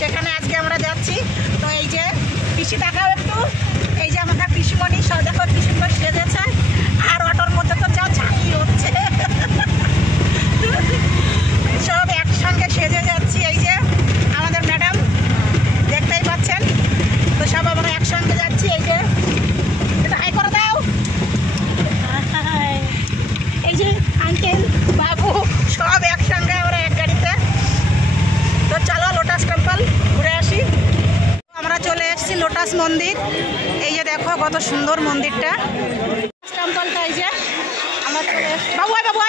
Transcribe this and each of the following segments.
সেখানে আজকে আমরা যাচ্ছি। তো এই যে পিসি দেখাও একটু, এই যে আমাদের পিসিমণি সব দেখো কি সুন্দর সেজেছে। আর অটোর মধ্যে তো যা ঝাঁকি হচ্ছে, সব একসঙ্গে সেজে যাচ্ছি। এই যে আমাদের ম্যাডাম দেখতেই পাচ্ছেন, তো সব আমরা একসঙ্গে যাচ্ছি। এই যে এটা হাই করে দাও, এই যে আঙ্কেল বাবু সব একসঙ্গে আমরা এক গাড়িতে। তো চলো লোটাস টেম্পল ঘুরে আসি। আমরা চলে এসেছি লোটাস মন্দির। এই যে দেখো কত সুন্দর মন্দিরটা, টেম্পলটা। এই যে আমরা চলে এসেছি। বাবু বাবু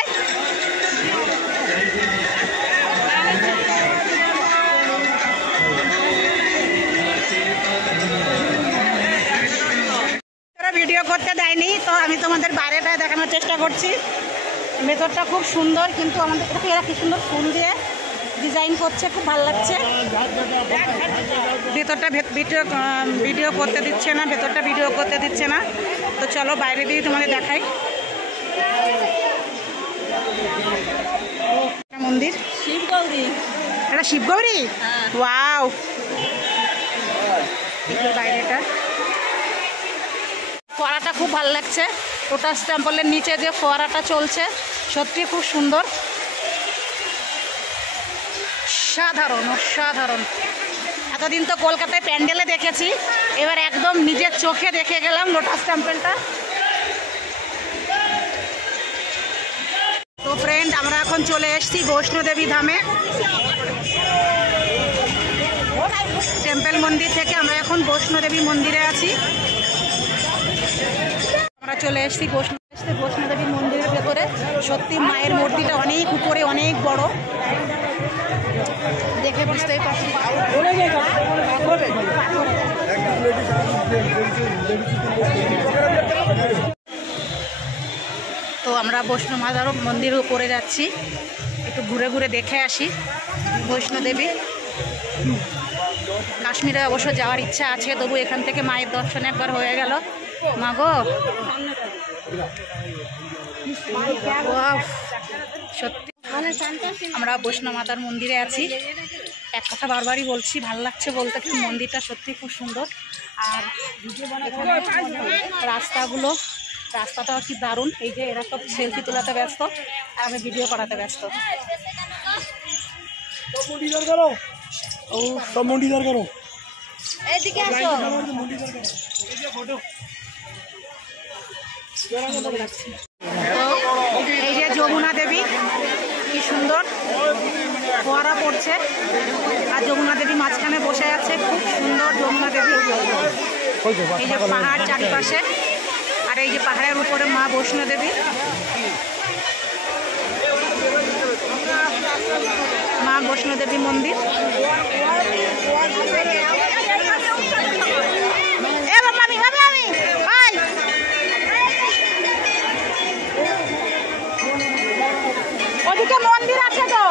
ভিডিও করতে দেয়নি, তো আমি তোমাদের বাইরেটা দেখানোর চেষ্টা করছি। ভেতরটা খুব সুন্দর, কিন্তু আমাদের এরা কি সুন্দর ফুল দিয়ে ডিজাইন করছে, খুব ভালো লাগছে। ভেতরটা ভিডিও করতে দিচ্ছে না, ভেতরটা ভিডিও করতে দিচ্ছে না। তো চলো বাইরে দিয়ে তোমাদের দেখাই। মন্দির শিবগৌরী, এটা শিবগৌরী। ওয়াও, বাইরেটা ফোয়ারাটা খুব ভালো লাগছে। লোটাস টেম্পলের নিচে যে ফোয়ারাটা চলছে সত্যি খুব সুন্দর, অসাধারণ অসাধারণ। এতদিন তো কলকাতায় প্যান্ডেলে দেখেছি, এবার একদম নিজের চোখে দেখে গেলাম লোটাস টেম্পলটা। তো ফ্রেন্ড, আমরা এখন চলে এসেছি বৈষ্ণোদেবী ধামে। টেম্পল মন্দির থেকে আমরা এখন বৈষ্ণোদেবী মন্দিরে আছি। আমরা চলে এসেছি বৈষ্ণোদেবী মন্দিরের ভেতরে। সত্যি মায়ের মূর্তিটা অনেক উপরে, অনেক বড়, দেখে বুঝতেই পারছি। তো আমরা বৈষ্ণো মাতার মন্দিরের উপরে যাচ্ছি, একটু ঘুরে ঘুরে দেখে আসি বৈষ্ণোদেবী। কাশ্মীরে অবশ্য যাওয়ার ইচ্ছা আছে, তবু এখান থেকে মায়ের দর্শন একবার হয়ে গেল। মা গো, সত্যি আমরা বৈষ্ণো মাতার মন্দিরে আছি। এক কথা বারবারই বলছি, ভাল লাগছে বলতে, মন্দিরটা সত্যি খুব সুন্দর। আর রাস্তাটাও কি দারুণ। এই যে এরা সব সেলফি তোলাতে ব্যস্ত, আর আমি ভিডিও করাতে ব্যস্ত। এইদিকে আসো। এই যে যমুনা দেবী, কি সুন্দর ফোয়ারা পড়ছে, আর যমুনা দেবী মাঝখানে বসে আছে, খুব সুন্দর যমুনা দেবী। এই যে পাহাড় চারিপাশে, আর এই যে পাহাড়ের উপরে মা বৈষ্ণো দেবী, মা বৈষ্ণো দেবী মন্দির। ওদিকে মন্দির আছে, তো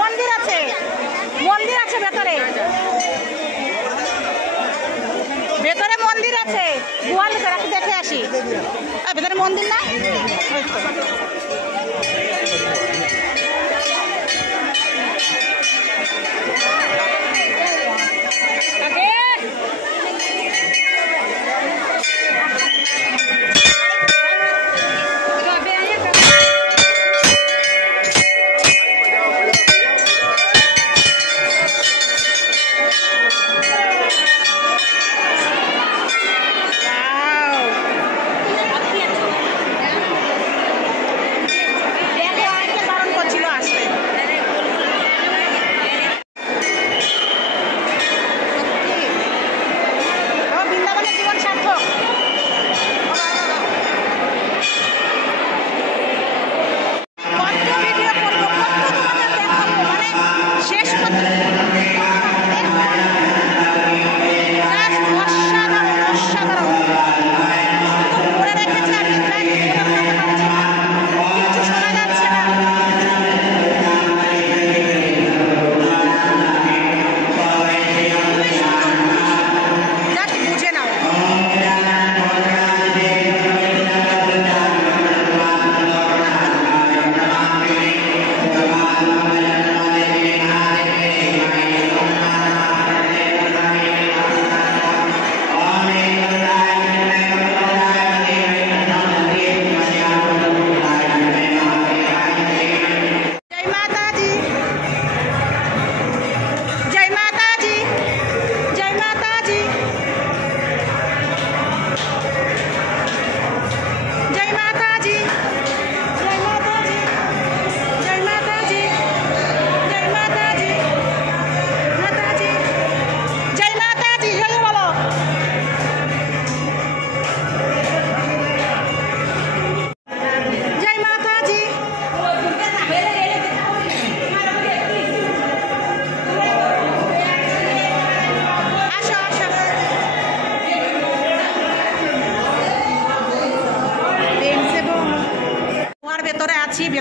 মন্দির আছে, মন্দির আছে ভেতরে, ভেতরে মন্দির আছে। গোয়াল রাখি দেখে আসি, ভেতরে মন্দির না।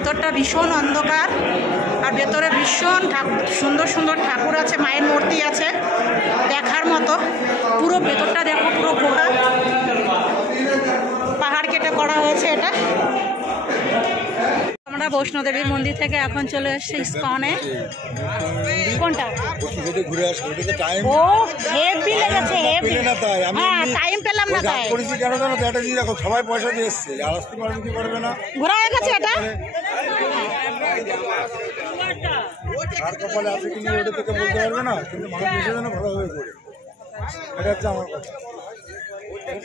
ভেতরটা ভীষণ অন্ধকার, আর ভেতরে ভীষণ সুন্দর সুন্দর ঠাকুর আছে, মায়ের মূর্তি আছে দেখার মতো। পুরো ভেতরটা দেখো, পুরো গুহা, পাহাড় কেটে করা হয়েছে এটা। আমরা বৈষ্ণোদেবীর মন্দির থেকে এখন চলে এসেছি ইসকনে। কোনটা? ও হেভি লেগেছে, হেভি। হ্যাঁ, টাইম পেলাম না তাই। সবাই পয়সা দিয়ে এসছে, আর আসতে পারবে কি পারবে না, ঘোরা হয়ে গেছে এটা। আর কপালে আছে কিনা ওটা থেকে বলতে পারবে না, কিন্তু মানুষ এসে যেন ভালোভাবে করে, এটা হচ্ছে আমার কথা।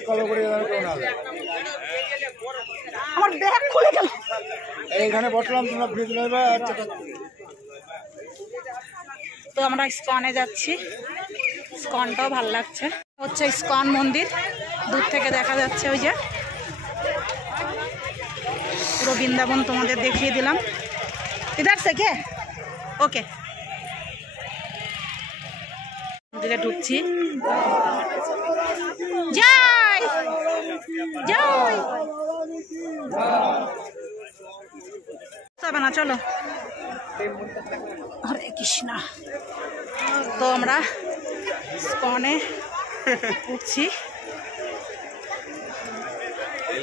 কালো করে যেন কেউ না যায়। আমার ব্যাগ খুলে গেল। এইখানে বসলাম, তোমরা ফ্রিজ নেবে। আচ্ছা, তো আমরা ইসকনে যাচ্ছি। ইসকনটাও ভাল লাগছে, হচ্ছে ইসকন মন্দির, দূর থেকে দেখা যাচ্ছে। ওই যে পুরো বৃন্দাবন তোমাদের দেখিয়ে দিলাম। ইধার থেকে ওকে মন্দিরে ঢুকছি। জয় জয় তবে না, চলো। হরে কৃষ্ণ। তো আমরা ইসকনে উঠছি।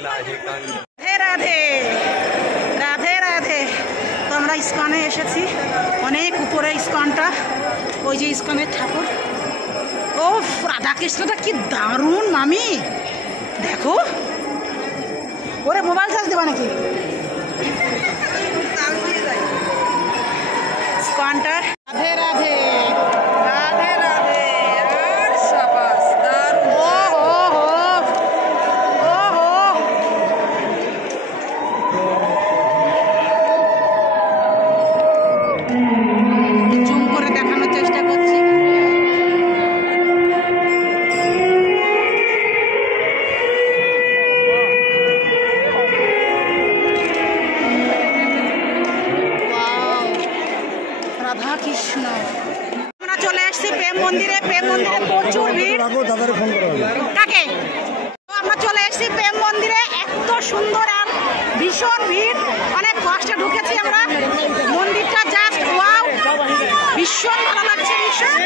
রাধে রাধে রাধে রাধে। তো আমরা ইসকনে এসেছি, অনেক উপরে ইসকনটা। ওই যে ইসকনের ঠাকুর। ও রাধাকৃষ্ণটা কি দারুণ মামি, দেখো। ওরে মোবাইল চার্জ দেবা নাকি? ইসকনটা। রাধে রাধে রাধে রাধে। আর সাবাস, দারুণ। ও হো হো, ও হো। জুম করে দেখানোর চেষ্টা করছি। রাধা কৃষ্ণ। আমরা চলে এসেছি প্রেম মন্দিরে। প্রেম মন্দিরে প্রচুর ভিড়। কাকে? আমরা চলে এসেছি প্রেম মন্দিরে, এত সুন্দর আর ভীষণ ভিড়। অনেক কষ্টে ঢুকেছি আমরা। মন্দিরটা জাস্ট ওয়াও, ভীষণ ভালো লাগছে, ভীষণ।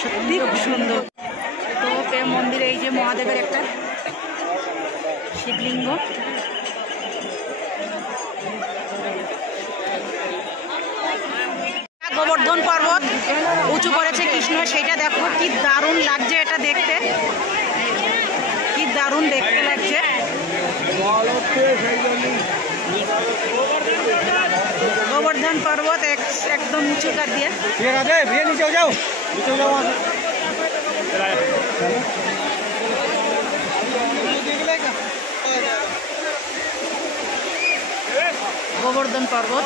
সত্যি খুব সুন্দর। তো প্রেম মন্দিরে এই যে মহাদেবের একটা শিবলিঙ্গ। গোবর্ধন পর্বত উঁচু করেছে কৃষ্ণ, সেটা দেখো কি দারুণ লাগছে এটা দেখতে, কি দারুণ দেখতে লাগছে। গোবর্ধন পর্বত একদম উঁচু কার দিয়ে। গোবর্ধন পর্বত।